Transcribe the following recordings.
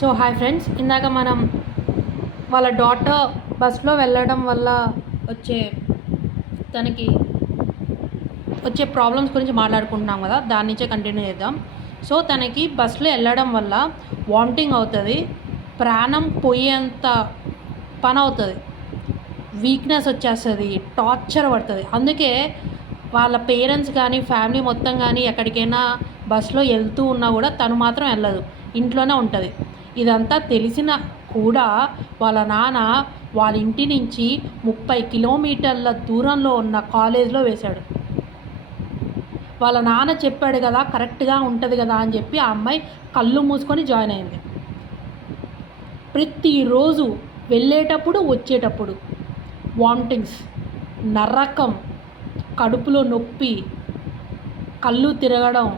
So hi friends, ఇందాక మనం వాళ్ళ డాటర్ బస్లో వెళ్ళడం వల్ల వచ్చే తనకి వచ్చే ప్రాబ్లమ్స్ గురించి మాట్లాడుకుంటున్నాం కదా, దాని నుంచే కంటిన్యూ చేద్దాం. సో తనకి బస్సులో వెళ్ళడం వల్ల వామిటింగ్ అవుతుంది, ప్రాణం పోయేంత పని అవుతుంది, వీక్నెస్ వచ్చేస్తుంది, టార్చర్ పడుతుంది. అందుకే వాళ్ళ పేరెంట్స్ కానీ ఫ్యామిలీ మొత్తం కానీ ఎక్కడికైనా బస్సులో వెళ్తూ ఉన్నా కూడా తను మాత్రం వెళ్ళదు, ఇంట్లోనే ఉంటుంది. ఇదంతా తెలిసిన కూడా వాళ్ళ నాన్న వాళ్ళ ఇంటి నుంచి 30 కిలోమీటర్ల దూరంలో ఉన్న కాలేజ్లో వేశాడు. వాళ్ళ నాన్న చెప్పాడు కదా, కరెక్ట్గా ఉంటుంది కదా అని చెప్పి ఆ అమ్మాయి కళ్ళు మూసుకొని జాయిన్ అయింది. ప్రతిరోజు వెళ్ళేటప్పుడు వచ్చేటప్పుడు వామిటింగ్స్, నరకం, కడుపులో నొప్పి, కళ్ళు తిరగడం,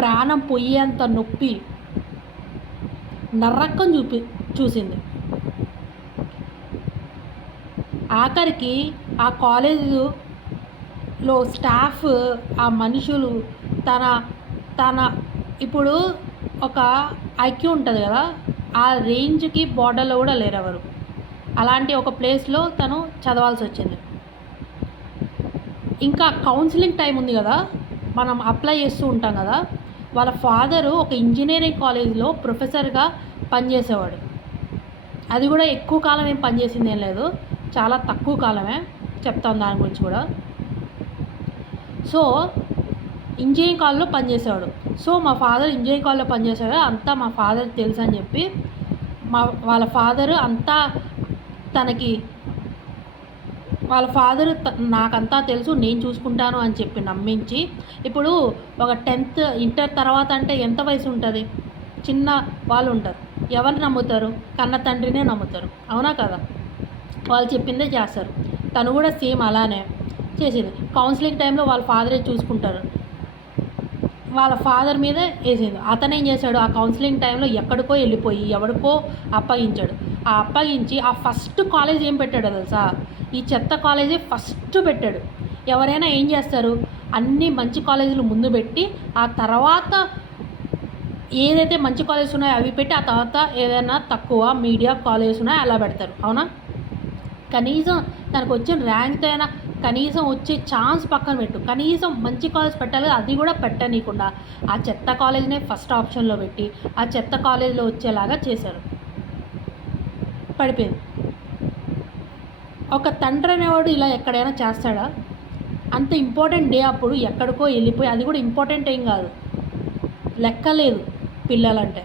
ప్రాణం పోయేంత నొప్పి, నరకం ఆఖరికి ఆ కాలేజీలో స్టాఫ్, ఆ మనుషులు తన ఇప్పుడు ఒక ఐక్యూ ఉంటుంది కదా, ఆ రేంజ్కి బార్డర్లో కూడా లేరు ఎవరు. అలాంటి ఒక ప్లేస్లో తను చదవాల్సి వచ్చింది. ఇంకా కౌన్సిలింగ్ టైం ఉంది కదా, మనం అప్లై చేస్తూ ఉంటాం కదా. వాళ్ళ ఫాదరు ఒక ఇంజనీరింగ్ కాలేజీలో ప్రొఫెసర్గా పనిచేసేవాడు. అది కూడా ఎక్కువ కాలం ఏం పనిచేసింది ఏం లేదు, చాలా తక్కువ కాలమే. చెప్తాం దాని గురించి కూడా. సో ఇంజనీరింగ్ కాలేజ్లో పనిచేసేవాడు. సో మా ఫాదర్ ఇంజనీరింగ్ కాలేజ్లో పనిచేసేవాడు, అంతా మా ఫాదర్ తెలుసు అని చెప్పి వాళ్ళ ఫాదరు అంతా తనకి వాళ్ళ ఫాదరు నాకంతా తెలుసు, నేను చూసుకుంటాను అని చెప్పి నమ్మించి, ఇప్పుడు ఒక 10th ఇంటర్ తర్వాత అంటే ఎంత వయసు ఉంటుంది, చిన్న వాళ్ళు ఉంటారు, ఎవరిని నమ్ముతారు? కన్న తండ్రినే నమ్ముతారు, అవునా కదా? వాళ్ళు చెప్పిందే చేస్తారు. తను కూడా సేమ్ అలానే చేసేది. కౌన్సిలింగ్ టైంలో వాళ్ళ ఫాదరే చూసుకుంటారు, వాళ్ళ ఫాదర్ మీదే వేసేది. అతను ఏం చేశాడు, ఆ కౌన్సిలింగ్ టైంలో ఎక్కడికో వెళ్ళిపోయి ఎవరికో అప్పగించాడు. ఆ అప్పగించి ఆ ఫస్ట్ కాలేజ్ ఏం పెట్టాడో తెలుసా? ఈ చెత్త కాలేజీ ఫస్ట్ పెట్టాడు. ఎవరైనా ఏం చేస్తారు, అన్ని మంచి కాలేజీలు ముందు పెట్టి ఆ తర్వాత ఏదైతే మంచి కాలేజెస్ ఉన్నాయో అవి పెట్టి ఆ తర్వాత ఏదైనా తక్కువ మీడియా కాలేజెస్ ఉన్నాయో అలా పెడతారు, అవునా? కనీసం తనకు వచ్చిన ర్యాంక్తో అయినా కనీసం వచ్చే ఛాన్స్ పక్కన పెట్టు, కనీసం మంచి కాలేజ్ పెట్టాలి, అది కూడా పెట్టనీయకుండా ఆ చెత్త కాలేజ్నే ఫస్ట్ ఆప్షన్లో పెట్టి ఆ చెత్త కాలేజ్లో వచ్చేలాగా చేశారు. పడిపోయింది. ఒక తండ్రి అనేవాడు ఇలా ఎక్కడైనా చేస్తాడా? అంత ఇంపార్టెంట్ డే అప్పుడు ఎక్కడికో వెళ్ళిపోయి, అది కూడా ఇంపార్టెంట్ ఏం కాదు, లెక్కలేదు పిల్లలంటే,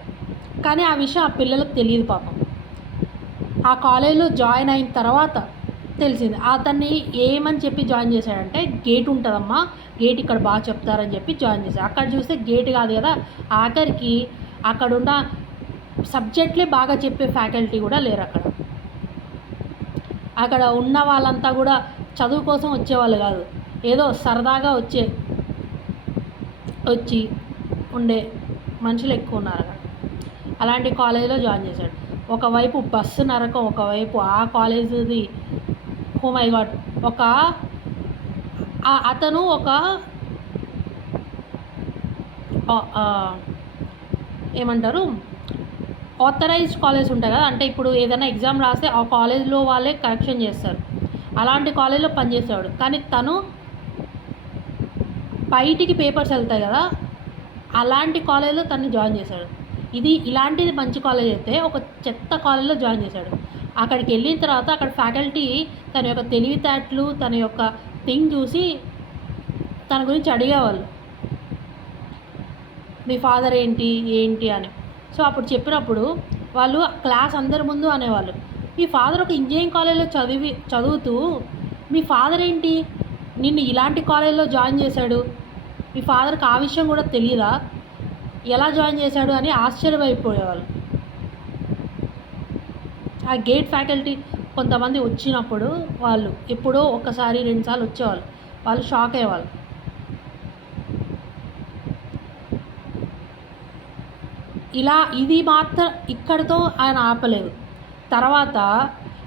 కానీ ఆ విషయం ఆ పిల్లలకు తెలియదు పాపం. ఆ కాలేజీలో జాయిన్ అయిన తర్వాత తెలిసింది. అతన్ని ఏమని చెప్పి జాయిన్ చేశాడంటే, గేట్ ఉంటుందమ్మా, గేట్ ఇక్కడ బాగా చెప్తారని చెప్పి జాయిన్ చేశాడు. అక్కడ చూస్తే గేట్ కాదు కదా, ఆఖరికి అక్కడున్న సబ్జెక్ట్లే బాగా చెప్పే ఫ్యాకల్టీ కూడా లేరు అక్కడ. అక్కడ ఉన్న వాళ్ళంతా కూడా చదువు కోసం వచ్చేవాళ్ళు కాదు, ఏదో సరదాగా వచ్చి ఉండే మనుషులు ఎక్కువ ఉన్నారు అక్కడ. అలాంటి కాలేజీలో జాయిన్ చేశాడు. ఒకవైపు బస్సు నరకం, ఒకవైపు ఆ కాలేజీది ఓ మై గాడ్. అతను ఏమంటారు, ఆథరైజ్డ్ కాలేజ్ ఉంటాయి కదా, అంటే ఇప్పుడు ఏదైనా ఎగ్జామ్ రాస్తే ఆ కాలేజ్లో వాళ్ళే కరెక్షన్ చేస్తారు, అలాంటి కాలేజ్లో పనిచేసేవాడు. కానీ తను బయటికి పేపర్స్ వెళ్తాయి కదా, అలాంటి కాలేజ్లో తను జాయిన్ చేశాడు. ఇలాంటిది మంచి కాలేజ్ అయితే ఒక చెత్త కాలేజ్లో జాయిన్ చేశాడు. అక్కడికి వెళ్ళిన తర్వాత అక్కడ ఫ్యాకల్టీ తన యొక్క తెలివితేటలు, తన యొక్క థింగ్ చూసి తన గురించి అడిగేవాళ్ళు, మీ ఫాదర్ ఏంటి అని. సో అప్పుడు చెప్పినప్పుడు వాళ్ళు క్లాస్ అందరి ముందు అనేవాళ్ళు, మీ ఫాదర్ ఒక ఇంజనీరింగ్ కాలేజ్లో చదువుతూ మీ ఫాదర్ ఏంటి నిన్ను ఇలాంటి కాలేజ్లో జాయిన్ చేశాడు, మీ ఫాదర్కి ఆ విషయం కూడా తెలియదా, ఎలా జాయిన్ చేశాడు అని ఆశ్చర్యమైపోయేవాళ్ళు. ఆ గేట్ ఫ్యాకల్టీ కొంతమంది వచ్చినప్పుడు వాళ్ళు ఎప్పుడో ఒకసారి 2 సార్లు వచ్చేవాళ్ళు, వాళ్ళు షాక్ అయ్యేవాళ్ళు. ఇది మాత్రం ఇక్కడితో ఆయన ఆపలేదు. తర్వాత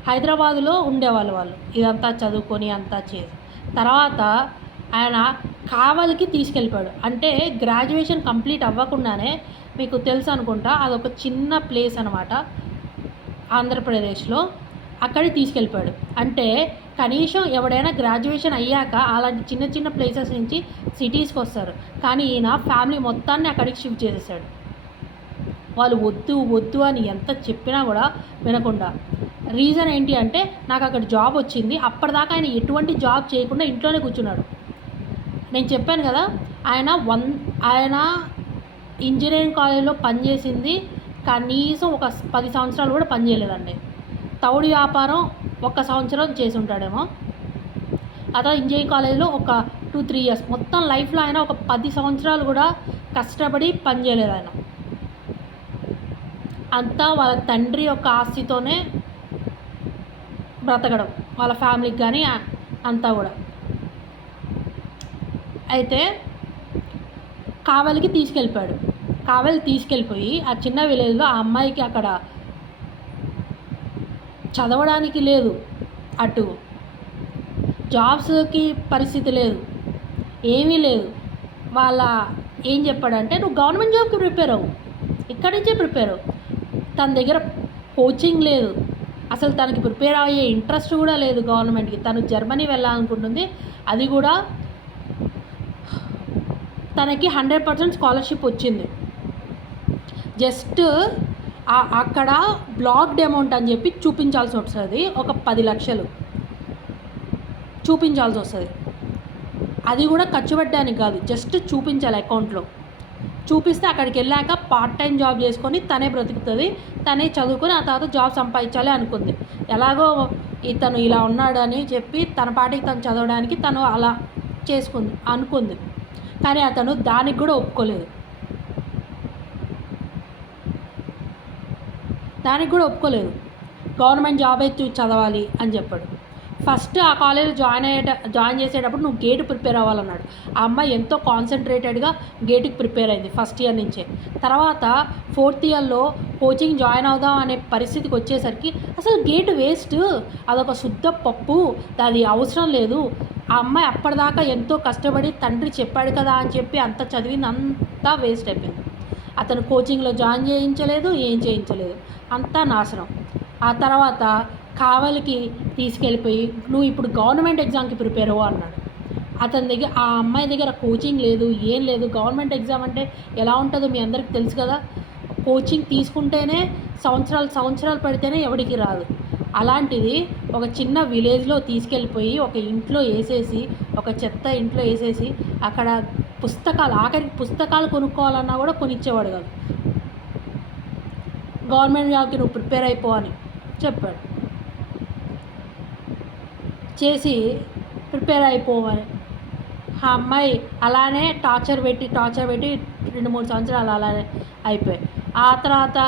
హైదరాబాదులో ఉండేవాళ్ళు వాళ్ళు, ఇదంతా చదువుకొని అంతా చేసి. తర్వాత ఆయన కావలికి తీసుకెళ్ళిపోయాడు. అంటే గ్రాడ్యుయేషన్ కంప్లీట్ అవ్వకుండానే మీకు తెలుసు అనుకుంటా, అదొక చిన్న ప్లేస్ అనమాట ఆంధ్రప్రదేశ్లో. అక్కడికి తీసుకెళ్ళిపోయాడు. అంటే కనీసం ఎవడైనా గ్రాడ్యుయేషన్ అయ్యాక అలాంటి చిన్న చిన్న ప్లేసెస్ నుంచి సిటీస్కి వస్తారు, కానీ ఈయన ఫ్యామిలీ మొత్తాన్ని అక్కడికి షిఫ్ట్ చేసేసాడు. వాళ్ళు వద్దు వద్దు అని ఎంత చెప్పినా కూడా వినకుండా. రీజన్ ఏంటి అంటే, నాకు అక్కడ జాబ్ వచ్చింది. అప్పటిదాకా ఆయన ఎటువంటి జాబ్ చేయకుండా ఇంట్లోనే కూర్చున్నాడు. నేను చెప్పాను కదా, ఆయన ఇంజనీరింగ్ కాలేజ్లో పనిచేసింది కనీసం ఒక 10 సంవత్సరాలు కూడా పనిచేయలేదండి. తౌడు వ్యాపారం 1 సంవత్సరం చేసి ఉంటాడేమో. అతను ఇంజనీరింగ్ కాలేజ్లో ఒక 2-3 ఇయర్స్. మొత్తం లైఫ్లో ఆయన ఒక 10 సంవత్సరాలు కూడా కష్టపడి పనిచేయలేదు ఆయన. అంతా వాళ్ళ తండ్రి యొక్క ఆస్తితోనే బ్రతకడం, వాళ్ళ ఫ్యామిలీకి కానీ అంతా కూడా. అయితే కావలికి తీసుకెళ్ళిపోయాడు. కావలి తీసుకెళ్ళిపోయి ఆ చిన్న విలేజ్లో ఆ అమ్మాయికి అక్కడ చదవడానికి లేదు, అటు జాబ్స్కి పరిస్థితి లేదు, ఏమీ లేదు. వాళ్ళ ఏం చెప్పాడంటే, నువ్వు గవర్నమెంట్ జాబ్కి ప్రిపేర్ అవ్వు, ఇక్కడి నుంచే ప్రిపేర్ అవ్వు. తన దగ్గర కోచింగ్ లేదు, అసలు తనకి ప్రిపేర్ అయ్యే ఇంట్రెస్ట్ కూడా లేదు గవర్నమెంట్కి. తను జర్మనీ వెళ్ళాలనుకుంటుంది, అది కూడా తనకి 100% స్కాలర్షిప్ వచ్చింది. జస్ట్ అక్కడ బ్లాక్డ్ అమౌంట్ అని చెప్పి చూపించాల్సి వస్తుంది, ఒక 10 లక్షలు చూపించాల్సి వస్తుంది. అది కూడా ఖర్చు పెట్టడానికి కాదు, జస్ట్ చూపించాలి అకౌంట్లో. చూపిస్తే అక్కడికి వెళ్ళాక పార్ట్ టైం జాబ్ చేసుకొని తనే బ్రతుకుతుంది, తనే చదువుకొని ఆ తర్వాత జాబ్ సంపాదించాలి అనుకుంది. ఎలాగో ఇతను ఇలా ఉన్నాడు అని చెప్పి తన పాటికి తను చదవడానికి తను అలా అనుకుంది. కానీ అతను దానికి కూడా ఒప్పుకోలేదు. గవర్నమెంట్ జాబ్ అయితే చదవాలి అని చెప్పాడు. ఫస్ట్ ఆ కాలేజ్లో జాయిన్ చేసేటప్పుడు నువ్వు గేట్ ప్రిపేర్ అవ్వాలన్నాడు. ఆ అమ్మాయి ఎంతో కాన్సన్ట్రేటెడ్గా గేటుకి ప్రిపేర్ అయింది ఫస్ట్ ఇయర్ నుంచే. తర్వాత 4th ఇయర్లో కోచింగ్ జాయిన్ అవుదాం అనే పరిస్థితికి వచ్చేసరికి అసలు గేటు వేస్ట్, అదొక శుద్ధ పప్పు, అది అవసరం లేదు. ఆ అమ్మాయి అప్పటిదాకా ఎంతో కష్టపడి తండ్రి చెప్పాడు కదా అని చెప్పి అంత చదివింది అంతా వేస్ట్ అయిపోయింది. అతను కోచింగ్లో జాయిన్ చేయించలేదు, ఏం చేయించలేదు, అంతా నాశనం. ఆ తర్వాత కావలికి తీసుకెళ్ళిపోయి నువ్వు ఇప్పుడు గవర్నమెంట్ ఎగ్జామ్కి ప్రిపేర్ అవ్వు అన్నాడు. ఆ అమ్మాయి దగ్గర కోచింగ్ లేదు, ఏం లేదు. గవర్నమెంట్ ఎగ్జామ్ అంటే ఎలా ఉంటుందో మీ అందరికీ తెలుసు కదా. కోచింగ్ తీసుకుంటేనే సంవత్సరాలు పెడితేనే ఎవరికి రాదు. అలాంటిది ఒక చిన్న విలేజ్లో తీసుకెళ్ళిపోయి ఒక ఇంట్లో వేసేసి, ఒక చెత్త ఇంట్లో వేసేసి, అక్కడ ఆఖరికి పుస్తకాలు కొనుక్కోవాలన్నా కూడా కొనిచ్చేవాడు కాదు. గవర్నమెంట్ జాబ్కి నువ్వు ప్రిపేర్ అయిపో అని చెప్పాడు. చేసి ప్రిపేర్ అయిపోవాలి. ఆ అమ్మాయి అలానే టార్చర్ పెట్టి 2-3 సంవత్సరాలు అలానే అయిపోయాయి. ఆ తర్వాత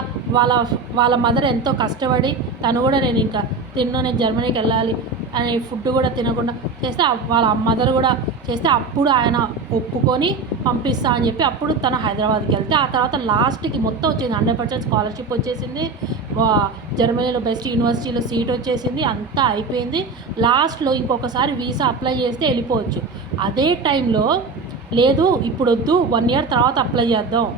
వాళ్ళ మదర్ ఎంతో కష్టపడి తను కూడా నేను జర్మనీకి వెళ్ళాలి అని ఫుడ్ కూడా తినకుండా చేస్తే, వాళ్ళ మదర్ కూడా చేస్తే అప్పుడు ఆయన ఒప్పుకొని పంపిస్తా అని చెప్పి అప్పుడు తను హైదరాబాద్కి వెళ్తే, ఆ తర్వాత లాస్ట్కి మొత్తం వచ్చింది, 100% స్కాలర్షిప్ వచ్చేసింది, జర్మనీలో బెస్ట్ యూనివర్సిటీలో సీట్ వచ్చేసింది, అంతా అయిపోయింది. లాస్ట్లో ఇంకొకసారి వీసా అప్లై చేస్తే వెళ్ళిపోవచ్చు. అదే టైంలో లేదు ఇప్పుడు వద్దు, 1 ఇయర్ తర్వాత అప్లై చేద్దాం.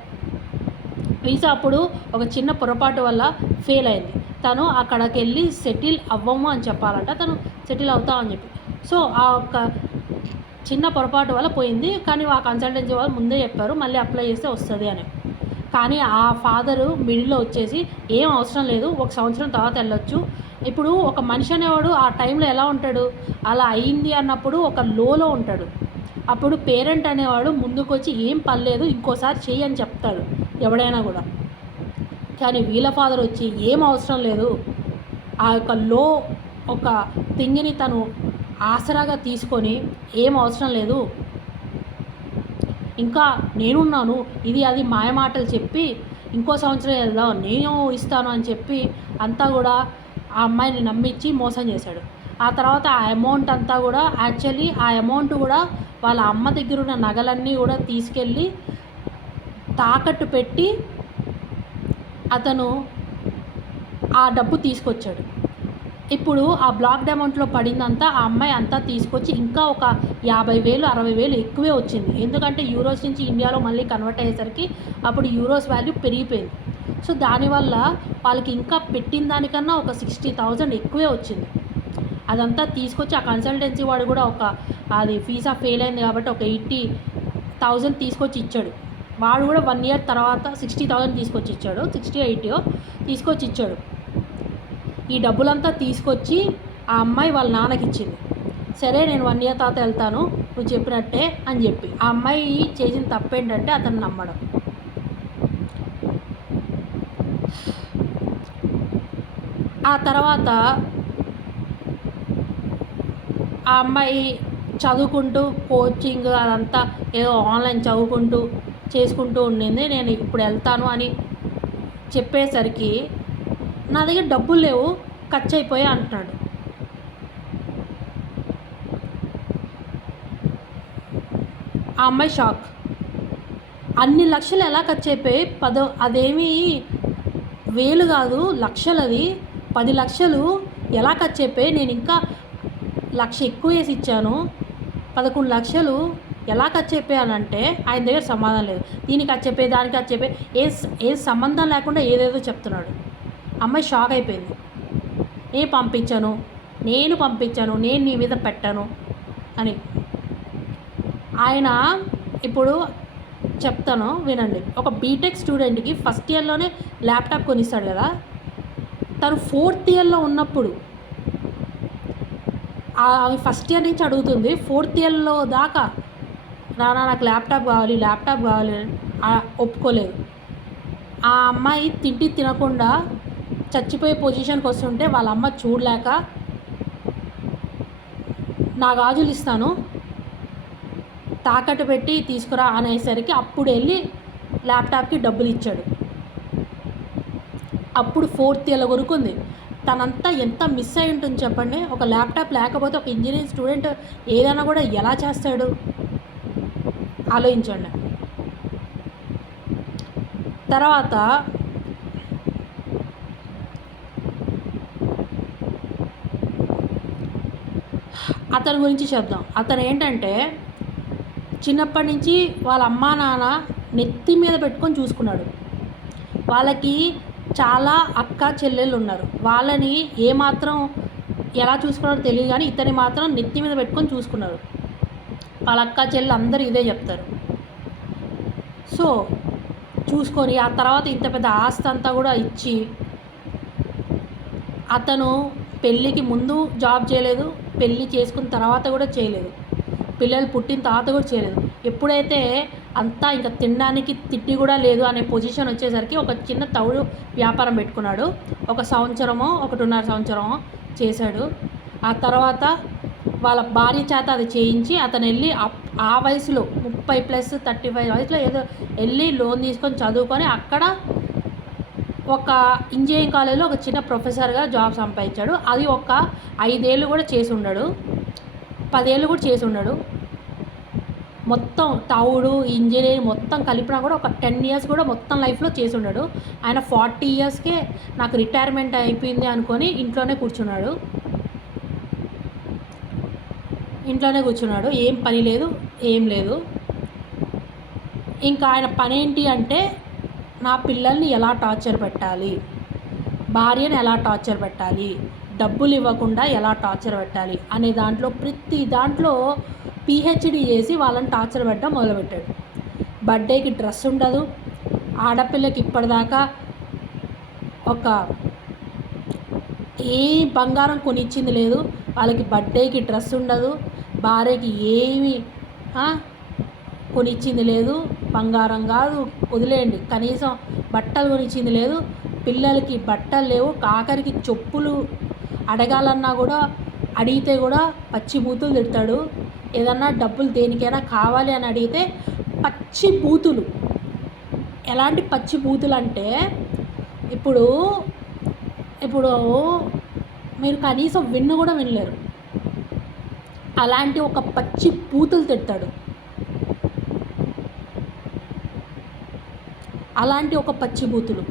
వీసా అప్పుడు ఒక చిన్న పొరపాటు వల్ల ఫెయిల్ అయింది. తను అక్కడికి వెళ్ళి సెటిల్ అవ్వము అని చెప్పాలంట, తను సెటిల్ అవుతామని చెప్పి. సో ఆ ఒక చిన్న పొరపాటు వల్ల పోయింది. కానీ ఆ కన్సల్టెన్సీ వాళ్ళు ముందే చెప్పారు మళ్ళీ అప్లై చేస్తే వస్తుంది అని. కానీ ఆ ఫాదరు మిడిల్లో వచ్చేసి ఏం అవసరం లేదు, 1 సంవత్సరం తర్వాత వెళ్ళొచ్చు. ఇప్పుడు ఒక మనిషి అనేవాడు ఆ టైంలో ఎలా ఉంటాడు, అలా అయింది అన్నప్పుడు ఒక లోలో ఉంటాడు. అప్పుడు పేరెంట్ అనేవాడు ముందుకు వచ్చి ఏం పర్లేదు ఇంకోసారి చెయ్యి అని చెప్తాడు ఎవడైనా కూడా. కానీ వీళ్ళ ఫాదర్ వచ్చి ఏం అవసరం లేదు, ఆ యొక్క ఒక థింగ్ని తను ఆసరాగా తీసుకొని ఏం అవసరం లేదు, ఇంకా నేనున్నాను, ఇది అది మాయమాటలు చెప్పి ఇంకో సంవత్సరం వెళ్దాం నేను ఇస్తాను అని చెప్పి అంతా కూడా ఆ అమ్మాయిని నమ్మించి మోసం చేశాడు. ఆ తర్వాత ఆ అమౌంట్ అంతా కూడా యాక్చువల్లీ ఆ అమౌంట్ కూడా వాళ్ళ అమ్మ దగ్గర ఉన్న నగలన్నీ కూడా తీసుకెళ్ళి తాకట్టు పెట్టి అతను ఆ డబ్బు తీసుకొచ్చాడు. ఇప్పుడు ఆ బ్లాక్డ్ అమౌంట్లో పడిందంతా ఆ అమ్మాయి అంతా తీసుకొచ్చి ఇంకా ఒక 50,000 60,000 ఎక్కువే వచ్చింది. ఎందుకంటే యూరోస్ నుంచి ఇండియాలో మళ్ళీ కన్వర్ట్ అయ్యేసరికి అప్పుడు యూరోస్ వాల్యూ పెరిగిపోయింది. సో దానివల్ల వాళ్ళకి ఇంకా పెట్టిన దానికన్నా ఒక 60,000 ఎక్కువే వచ్చింది. అదంతా తీసుకొచ్చి ఆ కన్సల్టెన్సీ వాడు కూడా అది వీసా ఫెయిల్ అయింది కాబట్టి ఒక 80,000 తీసుకొచ్చి ఇచ్చాడు. వాడు కూడా 1 ఇయర్ తర్వాత 60,000 తీసుకొచ్చి ఇచ్చాడు. 60 80 తీసుకొచ్చి ఇచ్చాడు. ఈ డబ్బులంతా తీసుకొచ్చి ఆ అమ్మాయి వాళ్ళ నాన్నకి ఇచ్చింది. సరే నేను 1 ఇయర్ తర్వాత వెళ్తాను నువ్వు చెప్పినట్టే అని చెప్పి. ఆ అమ్మాయి చేసిన తప్పేంటంటే అతను నమ్మడం. ఆ తర్వాత ఆ అమ్మాయి చదువుకుంటూ కోచింగ్ అదంతా ఏదో ఆన్లైన్ చదువుకుంటూ చేసుకుంటూ ఉండింది. నేను ఇప్పుడు వెళ్తాను అని చెప్పేసరికి నా దగ్గర డబ్బులు లేవు ఖర్చు అయిపోయాయి అంటున్నాడు. ఆ అమ్మాయి షాక్. అన్ని లక్షలు ఎలా ఖర్చు అయిపోయి అదేమీ వేలు కాదు లక్షలది. 10 లక్షలు ఎలా ఖర్చు అయిపోయి నేను ఇంకా 1,00,000 ఎక్కువ వేసి ఇచ్చాను. 11 లక్షలు ఎలా ఖర్చు అయిపోయానంటే ఆయన దగ్గర సమాధానం లేదు. దీనికి ఖర్చు అయిపోయి దానికి ఖర్చు అయిపోయి ఏ సంబంధం లేకుండా ఏదేదో చెప్తున్నాడు. అమ్మాయి షాక్ అయిపోయింది. నేను పంపించాను నేను నీ మీద పెట్టాను అని. ఆయన ఇప్పుడు చెప్తాను వినండి. ఒక బీటెక్ స్టూడెంట్కి ఫస్ట్ ఇయర్లోనే ల్యాప్టాప్ కొనిస్తాడు కదా, తను 4th ఇయర్లో ఉన్నప్పుడు ఫస్ట్ ఇయర్ నుంచి అడుగుతుంది. 4th ఇయర్లో దాకా నాన్న నాకు ల్యాప్టాప్ కావాలి ఒప్పుకోలేదు. ఆ అమ్మాయి తినకుండా చచ్చిపోయే పొజిషన్కి వస్తుంటే వాళ్ళ అమ్మ చూడలేక నా గాజులు ఇస్తాను తాకట్టు పెట్టి తీసుకురా అనేసరికి అప్పుడు వెళ్ళి ల్యాప్టాప్కి డబ్బులు ఇచ్చాడు. అప్పుడు 4th ఇయర్లో కొనుక్కుంది. తనంతా ఎంత మిస్ అయి ఉంటుంది చెప్పండి. ఒక ల్యాప్టాప్ లేకపోతే ఒక ఇంజనీరింగ్ స్టూడెంట్ ఏదైనా కూడా ఎలా చేస్తాడు ఆలోచించండి. తర్వాత అతని గురించి చెప్దాం. అతను ఏంటంటే చిన్నప్పటి నుంచి వాళ్ళ అమ్మా నాన్న నెత్తి మీద పెట్టుకొని చూసుకున్నాడు. వాళ్ళకి చాలా అక్క చెల్లెళ్ళు ఉన్నారు. వాళ్ళని ఏమాత్రం ఎలా చూసుకున్నారో తెలియదు కానీ ఇతని మాత్రం నెత్తి మీద పెట్టుకొని చూసుకున్నారు. వాళ్ళ అక్క చెల్లెలు అందరూ ఇదే చెప్తారు. సో చూసుకొని ఆ తర్వాత ఇంత పెద్ద ఆస్తి అంతా కూడా ఇచ్చి అతను పెళ్ళికి ముందు జాబ్ చేయలేదు, పెళ్ళి చేసుకున్న తర్వాత కూడా చేయలేదు, పిల్లలు పుట్టిన తర్వాత కూడా చేయలేదు. ఎప్పుడైతే అంతా ఇంకా తినడానికి తిండి కూడా లేదు అనే పొజిషన్ వచ్చేసరికి ఒక చిన్న తౌడు వ్యాపారం పెట్టుకున్నాడు. 1 సంవత్సరమో 1.5 సంవత్సరమో చేశాడు. ఆ తర్వాత వాళ్ళ భార్య చేత అది చేయించి అతను వెళ్ళి ఆ వయసులో 30+ 35 వయసులో ఏదో వెళ్ళి లోన్ తీసుకొని చదువుకొని అక్కడ ఒక ఇంజనీరింగ్ కాలేజ్లో ఒక చిన్న ప్రొఫెసర్గా జాబ్ సంపాదించాడు. అది ఒక 5 ఏళ్ళు కూడా చేసి ఉండడు, 10 ఏళ్ళు కూడా చేసి ఉండడు. మొత్తం తౌడు ఇంజనీరింగ్ మొత్తం కలిపినా కూడా ఒక 10 ఇయర్స్ కూడా మొత్తం లైఫ్లో చేసి ఉండడు. ఆయన 40 ఇయర్స్కే నాకు రిటైర్మెంట్ అయిపోయింది అనుకొని ఇంట్లోనే కూర్చున్నాడు. ఏం పని లేదు, ఏం లేదు. ఇంకా ఆయన పని ఏంటి అంటే నా పిల్లల్ని ఎలా టార్చర్ పెట్టాలి, భార్యను ఎలా టార్చర్ పెట్టాలి, డబ్బులు ఇవ్వకుండా ఎలా టార్చర్ పెట్టాలి అనే ప్రతి దాంట్లో పిహెచ్డి చేసి వాళ్ళని టార్చర్ పెట్టడం మొదలుపెట్టాడు. బర్త్డేకి డ్రెస్ ఉండదు. ఆడపిల్లకి ఇప్పటిదాకా ఏ బంగారం కొనిచ్చింది లేదు. వాళ్ళకి బర్త్డేకి డ్రెస్ ఉండదు. భార్యకి ఏమి కొనిచ్చింది లేదు. బంగారం కాదు వదిలేయండి, కనీసం బట్టలు కొనిచ్చింది లేదు. పిల్లలకి బట్టలు లేవు. ఆఖరికి చెప్పులు అడగాలన్నా కూడా అడిగితే కూడా పచ్చి బూతులు తిడతాడు. ఏదన్నా డబ్బులు దేనికైనా కావాలి అని అడిగితే పచ్చి బూతులు. ఎలాంటి పచ్చి బూతులు అంటే ఇప్పుడు మీరు కనీసం కూడా వినలేరు. అలాంటి ఒక పచ్చి బూతులు తిడతాడు. అలాంటి ఒక పచ్చి బూతులు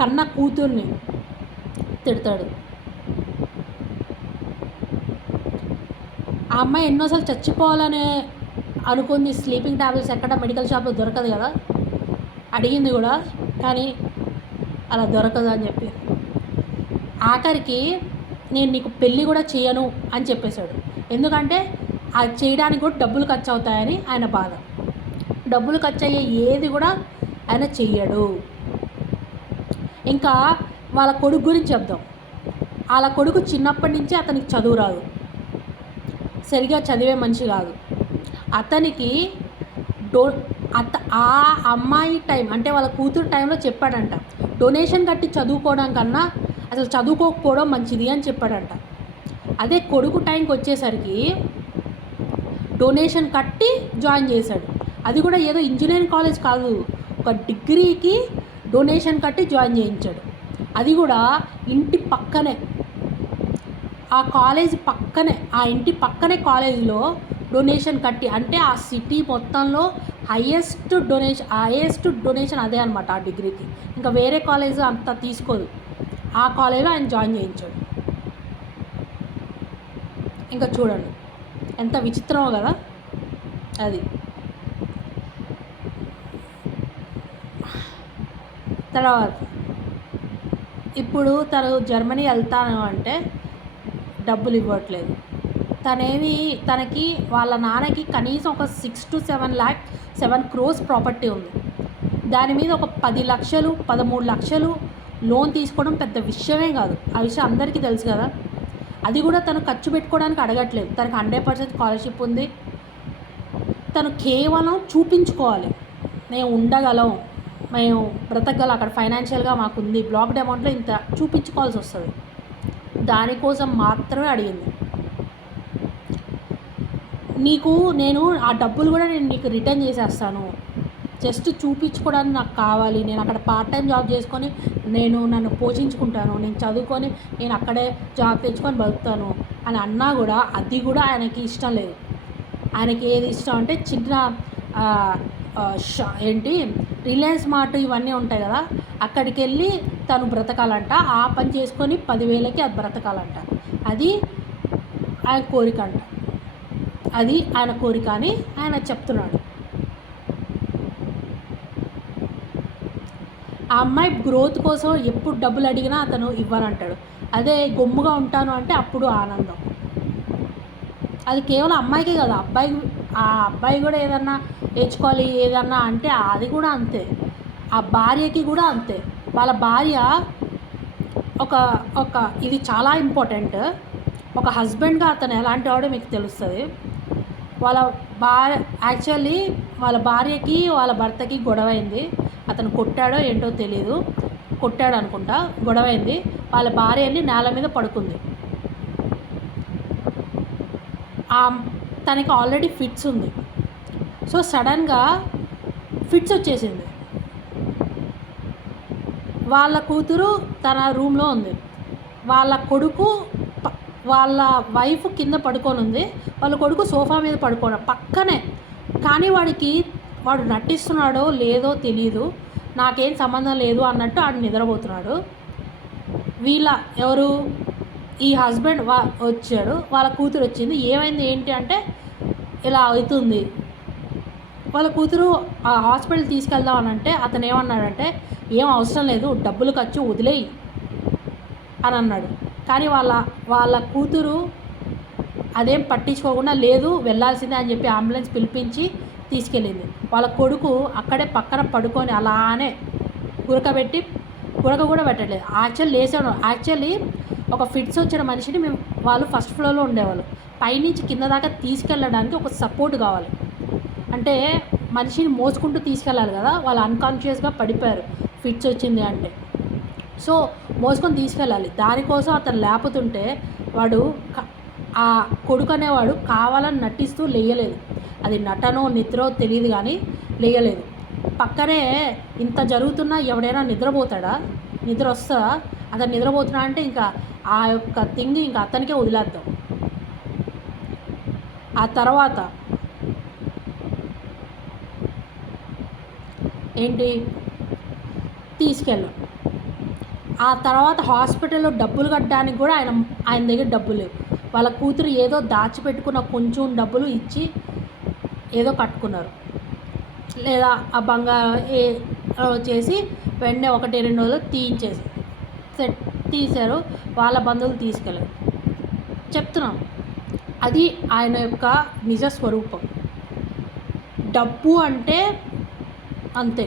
కన్న కూతుర్ని తిడతాడు. ఆ అమ్మాయి ఎన్నోసార్లు చచ్చిపోవాలని అనుకుంది. స్లీపింగ్ ట్యాబ్లెట్స్ ఎక్కడ మెడికల్ షాప్లో దొరకదు కదా, అడిగింది కూడా, కానీ అలా దొరకదు అని చెప్పి ఆఖరికి నేను నీకు పెళ్ళి కూడా చేయను అని చెప్పేశాడు. ఎందుకంటే అది చేయడానికి కూడా డబ్బులు ఖర్చు అవుతాయని ఆయన బాధ. డబ్బులు ఖర్చు అయ్యే ఏది కూడా ఆయన చెయ్యడు. ఇంకా వాళ్ళ కొడుకు గురించి చెప్దాం. వాళ్ళ కొడుకు చిన్నప్పటి నుంచి అతనికి చదువు రాదు, సరిగా చదివే మనిషి కాదు. అతనికి ఆ అమ్మాయి టైం అంటే వాళ్ళ కూతురు టైంలో చెప్పాడంట, డొనేషన్ కట్టి చదువుకోవడం కన్నా అసలు చదువుకోకపోవడం మంచిది అని చెప్పాడంట. అదే కొడుకు టైంకి వచ్చేసరికి డొనేషన్ కట్టి జాయిన్ చేశాడు. అది కూడా ఏదో ఇంజనీరింగ్ కాలేజ్ కాదు, ఒక డిగ్రీకి డొనేషన్ కట్టి జాయిన్ చేయించాడు. అది కూడా ఇంటి పక్కనే, ఆ కాలేజ్ పక్కనే, ఆ ఇంటి పక్కనే కాలేజీలో డొనేషన్ కట్టి, అంటే ఆ సిటీ మొత్తంలో హైయెస్ట్ డొనేషన్ అదే అనమాట ఆ డిగ్రీకి. ఇంకా వేరే కాలేజ్ అంత తీసుకోదు, ఆ కాలేజీలో ఆయన జాయిన్ చేయించాడు. ఇంకా చూడండి ఎంత విచిత్రమో కదా అది. తర్వాత ఇప్పుడు తను జర్మనీ వెళ్తాను అంటే డబ్బులు ఇవ్వట్లేదు. తనకి వాళ్ళ నాన్నకి కనీసం ఒక 6 to 7 crores ప్రాపర్టీ ఉంది. దాని మీద ఒక 10 లక్షలు 13 లక్షలు లోన్ తీసుకోవడం పెద్ద విషయమే కాదు. ఆ విషయం అందరికీ తెలుసు కదా. అది కూడా తను ఖర్చు పెట్టుకోవడానికి అడగట్లేదు. తనకు 100% స్కాలర్షిప్ ఉంది. తను కేవలం చూపించుకోవాలి, మేము ఉండగలం, మేము బ్రతకగలం, అక్కడ ఫైనాన్షియల్గా మాకుంది, బ్లాక్డ్ అమౌంట్లో ఇంత చూపించుకోవాల్సి వస్తుంది. దానికోసం మాత్రమే అడిగింది. నేను ఆ డబ్బులు కూడా నేను నీకు రిటర్న్ చేసేస్తాను, జస్ట్ చూపించుకోవడానికి నాకు కావాలి, నేను అక్కడ పార్ట్ టైం జాబ్ చేసుకొని నన్ను పోషించుకుంటాను, నేను చదువుకొని నేను అక్కడే జాబ్ తెచ్చుకొని బతుకుతాను అని అన్నా కూడా అది కూడా ఆయనకి ఇష్టం లేదు. ఆయనకి ఏది ఇష్టం అంటే చిన్న రిలయన్స్ మార్ట్ ఇవన్నీ ఉంటాయి కదా, అక్కడికి వెళ్ళి తను బ్రతకాలంట, ఆ పని చేసుకొని 10,000కి అది బ్రతకాలంట. అది ఆయన కోరిక అంట, అది ఆయన కోరిక అని ఆయన చెప్తున్నాడు. ఆ అమ్మాయి గ్రోత్ కోసం ఎప్పుడు డబ్బులు అడిగినా అతను ఇవ్వనంటాడు. అదే గొమ్ముగా ఉంటాను అంటే అప్పుడు ఆనందం. అది కేవలం అమ్మాయికే కదా, అబ్బాయి కూడా ఏదన్నా నేర్చుకోవాలి ఏదన్నా అంటే అది కూడా అంతే. ఆ భార్యకి కూడా అంతే. వాళ్ళ భార్య ఇది చాలా ఇంపార్టెంట్. ఒక హస్బెండ్గా అతను ఎలాంటి వాడో మీకు తెలుస్తుంది. యాక్చువల్లీ వాళ్ళ భార్యకి వాళ్ళ భర్తకి గొడవైంది. అతను కొట్టాడో ఏంటో తెలియదు, కొట్టాడు అనుకుంటా, గొడవైంది. వాళ్ళ భార్య వెళ్ళి నేల మీద పడుకుంది. తనకి ఆల్రెడీ ఫిట్స్ ఉంది. సో సడన్గా ఫిట్స్ వచ్చేసింది. వాళ్ళ కూతురు తన రూమ్లో ఉంది, వాళ్ళ వైఫ్ కింద పడుకొని ఉంది, వాళ్ళ కొడుకు సోఫా మీద పడుకోవడం పక్కనే. కానీ వాడు నటిస్తున్నాడో లేదో తెలీదు, నాకేం సంబంధం లేదు అన్నట్టు ఆడు నిద్రపోతున్నాడు. ఎవరు ఈ హస్బెండ్ వచ్చాడు, వాళ్ళ కూతురు వచ్చింది. ఏమైంది ఏంటి అంటే ఇలా అవుతుంది. వాళ్ళ కూతురు ఆ హాస్పిటల్ తీసుకెళ్దాం అని అంటే అతను ఏమన్నాడంటే ఏం అవసరం లేదు, డబ్బులు ఖర్చు వదిలేయి అని అన్నాడు. కానీ వాళ్ళ కూతురు అదేం పట్టించుకోకుండా లేదు వెళ్ళాల్సిందే అని చెప్పి అంబులెన్స్ పిలిపించి తీసుకెళ్ళింది. వాళ్ళ కొడుకు అక్కడే పక్కన పడుకొని అలానే గురక కూడా పెట్టలేదు. యాక్చువల్లీ ఒక ఫిట్స్ వచ్చిన మనిషిని వాళ్ళు ఫస్ట్ ఫ్లోర్లో ఉండేవాళ్ళు, పైనుంచి కింద దాకా తీసుకెళ్ళడానికి ఒక సపోర్ట్ కావాలి. అంటే మనిషిని మోసుకుంటూ తీసుకెళ్ళాలి కదా, వాళ్ళు అన్కాన్షియస్గా పడిపోయారు ఫిట్స్ వచ్చింది అంటే. సో మోసుకొని తీసుకెళ్ళాలి, దానికోసం అతను లేపుతుంటే ఆ కొడుకు అనేవాడు కావాలని నటిస్తూ లేయలేదు. అది నటనో నిద్రో తెలియదు కానీ లేయలేదు. పక్కనే ఇంత జరుగుతున్నా ఎవడైనా నిద్రపోతాడా? నిద్ర వస్తుందా? అతను నిద్రపోతున్నా అంటే ఇంకా ఆ యొక్క థింగ్ ఇంకా అతనికే వదిలేద్దాం. ఆ తర్వాత ఆ తర్వాత హాస్పిటల్లో డబ్బులు కట్టడానికి కూడా ఆయన దగ్గర డబ్బులు లేవు. వాళ్ళ కూతురు ఏదో దాచిపెట్టుకున్న కొంచెం డబ్బులు ఇచ్చి ఏదో కట్టుకున్నారు, లేదా ఆ బంగారం చేసి వెంటనే 1-2 రోజులు తీయించేసి తీశారు. వాళ్ళ బంధువులు తీసుకెళ్ళారు. చెప్తున్నాం, అది ఆయన యొక్క నిజ స్వరూపం. డబ్బు అంటే అంతే.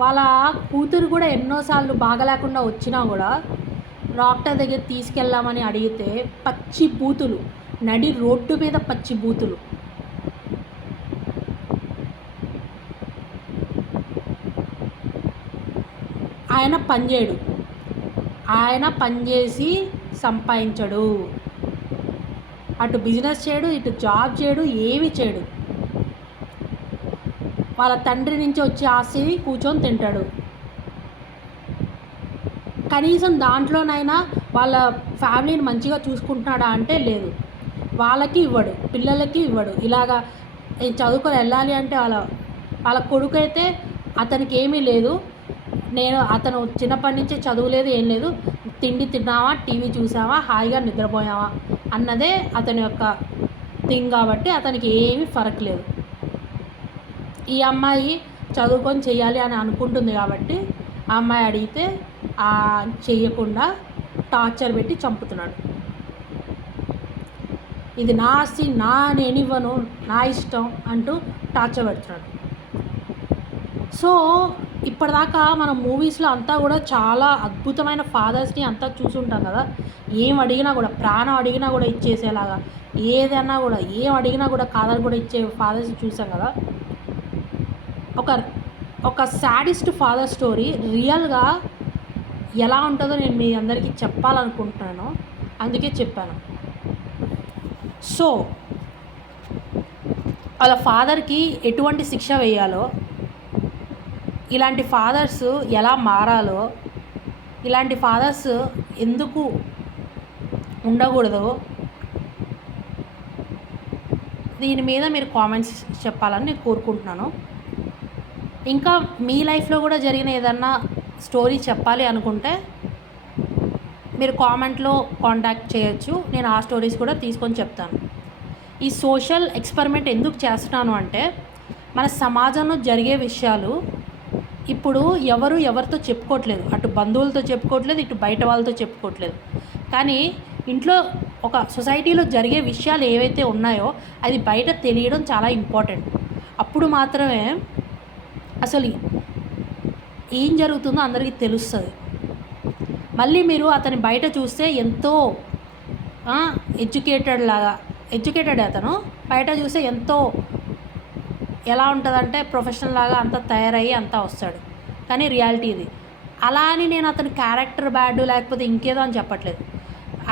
వాళ్ళ కూతురు కూడా ఎన్నోసార్లు బాగలేకుండా వచ్చినా కూడా డాక్టర్ దగ్గర తీసుకెళ్ళామని అడిగితే పచ్చి బూతులు, నడి రోడ్డు మీద పచ్చి బూతులు. ఆయన పనిచేయడు, ఆయన పనిచేసి సంపాదించడు, అటు బిజినెస్ చేయడు, ఇటు జాబ్ చేయడు, ఏమి చేయడు. వాళ్ళ తండ్రి నుంచి వచ్చే ఆస్తిని కూర్చొని తింటాడు. కనీసం దాంట్లోనైనా వాళ్ళ ఫ్యామిలీని మంచిగా చూసుకుంటున్నాడా అంటే లేదు. వాళ్ళకి ఇవ్వడు, పిల్లలకి ఇవ్వడు. ఇలాగా చదువుకొని వెళ్ళాలి అంటే వాళ్ళ కొడుకు అయితే అతనికి ఏమీ లేదు. అతను చిన్నప్పటి నుంచి చదువులేదు, ఏం లేదు, తిండి తిన్నావా, టీవీ చూసావా, హాయిగా నిద్రపోయావా అన్నదే అతని యొక్క థింగ్. కాబట్టి అతనికి ఏమీ ఫరక్ లేదు. ఈ అమ్మాయి చదువుకొని చెయ్యాలి అని అనుకుంటుంది కాబట్టి ఆ అమ్మాయి అడిగితే చెయ్యకుండా టార్చర్ పెట్టి చంపుతున్నాడు. ఇది నా ఆస్తి, నేనివ్వను, నా ఇష్టం అంటూ టార్చర్ పెడుతున్నాడు. సో ఇప్పటిదాకా మనం మూవీస్లో అంతా కూడా చాలా అద్భుతమైన ఫాదర్స్ని అంతా చూసుంటాం కదా. ఏం అడిగినా కూడా, ప్రాణం అడిగినా కూడా ఇచ్చేసేలాగా, ఏదైనా కూడా ఏం అడిగినా కూడా కాదని కూడా ఇచ్చే ఫాదర్స్ చూసాం కదా. ఒక సాడిస్ట్ ఫాదర్ స్టోరీ రియల్గా ఎలా ఉంటుందో నేను మీ అందరికీ చెప్పాలనుకుంటున్నాను, అందుకే చెప్పాను. సో వాళ్ళ ఫాదర్కి ఎటువంటి శిక్ష వేయాలో, ఇలాంటి ఫాదర్స్ ఎలా మారాలో, ఇలాంటి ఫాదర్స్ ఎందుకు ఉండకూడదో దీని మీద మీరు కామెంట్స్ చెప్పాలని నేను కోరుకుంటున్నాను. ఇంకా మీ లైఫ్లో కూడా జరిగిన ఏదన్నా స్టోరీ చెప్పాలి అనుకుంటే మీరు కామెంట్లో కాంటాక్ట్ చేయొచ్చు. నేను ఆ స్టోరీస్ కూడా తీసుకొని చెప్తాను. ఈ సోషల్ ఎక్స్పెరిమెంట్ ఎందుకు చేస్తున్నాను అంటే, మన సమాజంలో జరిగే విషయాలు ఇప్పుడు ఎవరితో చెప్పుకోవట్లేదు. అటు బంధువులతో చెప్పుకోవట్లేదు, ఇటు బయట వాళ్ళతో చెప్పుకోవట్లేదు. కానీ ఇంట్లో ఒక సొసైటీలో జరిగే విషయాలు ఏవైతే ఉన్నాయో అది బయట తెలియడం చాలా ఇంపార్టెంట్. అప్పుడు మాత్రమే అసలు ఏం జరుగుతుందో అందరికీ తెలుస్తుంది. మళ్ళీ మీరు అతని బయట చూస్తే ఎంతో ఎడ్యుకేటెడ్ అతను బయట చూస్తే ఎంతో ఎలా ఉంటుందంటే ప్రొఫెషనల్ లాగా అంతా తయారయ్యి అంతా వస్తాడు. కానీ రియాలిటీ ఇది. అలా అని నేను అతని క్యారెక్టర్ బ్యాడ్ లేకపోతే ఇంకేదో అని చెప్పట్లేదు.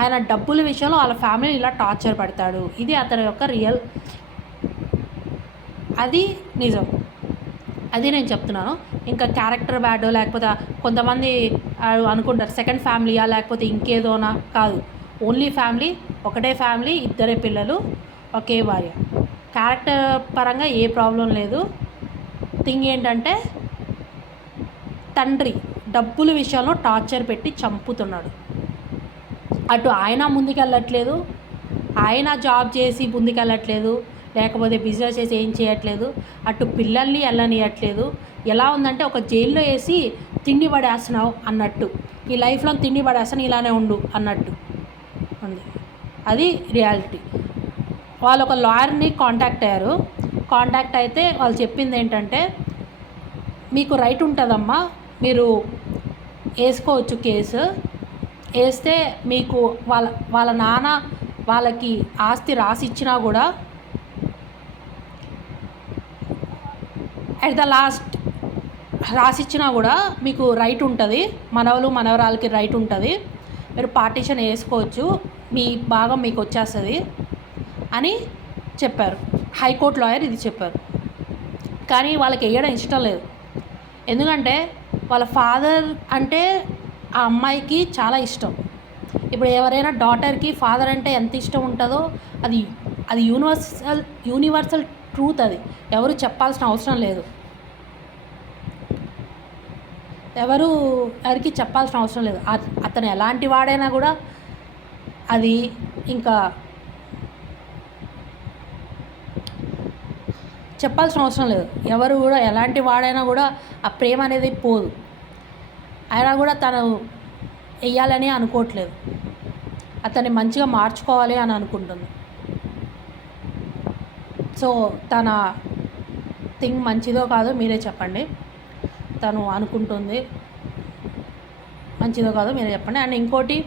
ఆయన డబ్బుల విషయంలో వాళ్ళ ఫ్యామిలీని ఇలా టార్చర్ పెడతాడు, ఇది అతని యొక్క రియల్, అది నిజం, అది నేను చెప్తున్నాను. ఇంకా క్యారెక్టర్ బ్యాడ్ లేకపోతే కొంతమంది అనుకుంటారు సెకండ్ ఫ్యామిలీయా లేకపోతే ఇంకేదోనా, కాదు, ఓన్లీ ఫ్యామిలీ, ఒకటే ఫ్యామిలీ, 2 పిల్లలు, ఒకే భార్య. క్యారెక్టర్ పరంగా ఏ ప్రాబ్లం లేదు. థింగ్ ఏంటంటే తండ్రి డబ్బుల విషయంలో టార్చర్ పెట్టి చంపుతున్నాడు. అటు ఆయన ముందుకెళ్ళట్లేదు, ఆయన జాబ్ చేసి ముందుకెళ్ళట్లేదు, లేకపోతే బిజినెస్ చేసి ఏం చేయట్లేదు, అటు పిల్లల్ని వెళ్ళనియట్లేదు. ఎలా ఉందంటే ఒక జైల్లో వేసి తిండి పడేస్తున్నావు అన్నట్టు, ఈ లైఫ్లో తిండి పడేస్తాను ఇలానే ఉండు అన్నట్టు ఉంది. అది రియాలిటీ. వాళ్ళు ఒక లాయర్ని కాంటాక్ట్ అయ్యారు. కాంటాక్ట్ అయితే వాళ్ళు చెప్పింది ఏంటంటే, మీకు రైట్ ఉంటుందమ్మా, మీరు వేసుకోవచ్చు కేసు, వేస్తే మీకు వాళ్ళ నాన్న వాళ్ళకి ఆస్తి రాసిచ్చినా కూడా అట్ ద లాస్ట్ రాసిచ్చినా కూడా మీకు రైట్ ఉంటుంది, మనవరాలకి రైట్ ఉంటుంది, మీరు పార్టీషన్ వేసుకోవచ్చు, మీ భాగం మీకు వచ్చేస్తుంది అని చెప్పారు. హైకోర్టు లాయర్ ఇది చెప్పారు. కానీ వాళ్ళకి వేయడం ఇష్టం లేదు. ఎందుకంటే వాళ్ళ ఫాదర్ అంటే ఆ అమ్మాయికి చాలా ఇష్టం. ఇప్పుడు ఎవరైనా డాటర్కి ఫాదర్ అంటే ఎంత ఇష్టం ఉంటుందో అది అది యూనివర్సల్ ట్రూత్. అది ఎవరు చెప్పాల్సిన అవసరం లేదు, ఎవరికి చెప్పాల్సిన అవసరం లేదు. అతను ఎలాంటి వాడైనా కూడా అది ఇంకా చెప్పాల్సిన అవసరం లేదు. ఎవరు కూడా ఎలాంటి వాడైనా కూడా ఆ ప్రేమ అనేది పోదు. అయినా కూడా తను వెయ్యాలని అనుకోవట్లేదు, అతన్ని మంచిగా మార్చుకోవాలి అని అనుకుంటుంది. సో తన థింగ్ మంచిదో కాదో మీరే చెప్పండి. తను అనుకుంటుంది మంచిదో కాదో మీరే చెప్పండి. అండ్ ఇంకోటి,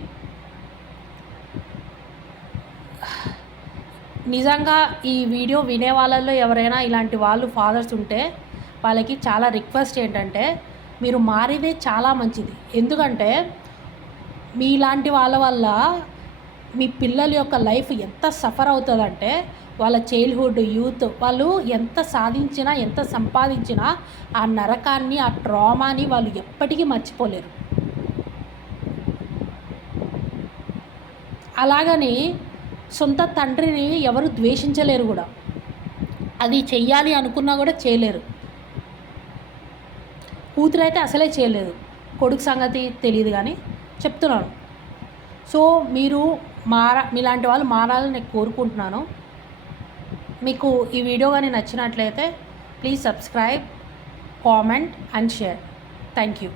నిజంగా ఈ వీడియో వినే వాళ్ళల్లో ఎవరైనా ఇలాంటి వాళ్ళు ఫాదర్స్ ఉంటే వాళ్ళకి చాలా రిక్వెస్ట్ ఏంటంటే, మీరు మారేదే చాలా మంచిది. ఎందుకంటే మీలాంటి వాళ్ళ వల్ల మీ పిల్లల యొక్క లైఫ్ ఎంత సఫర్ అవుతుందంటే, వాళ్ళ చైల్డ్హుడ్, యూత్, వాళ్ళు ఎంత సాధించినా ఎంత సంపాదించినా ఆ నరకాన్ని, ఆ ట్రామాని వాళ్ళు ఎప్పటికీ మర్చిపోలేరు. అలాగని సొంత తండ్రిని ఎవరు ద్వేషించలేరు కూడా, అది చెయ్యాలి అనుకున్నా కూడా చేయలేరు. కూతురైతే అసలే చేయలేదు, కొడుకు సంగతి తెలియదు కానీ చెప్తున్నాను. సో మీరు మీలాంటి వాళ్ళు మారాలని నేను కోరుకుంటున్నాను. మీకు ఈ వీడియో కానీ నచ్చినట్లయితే please subscribe, comment and share. Thank you.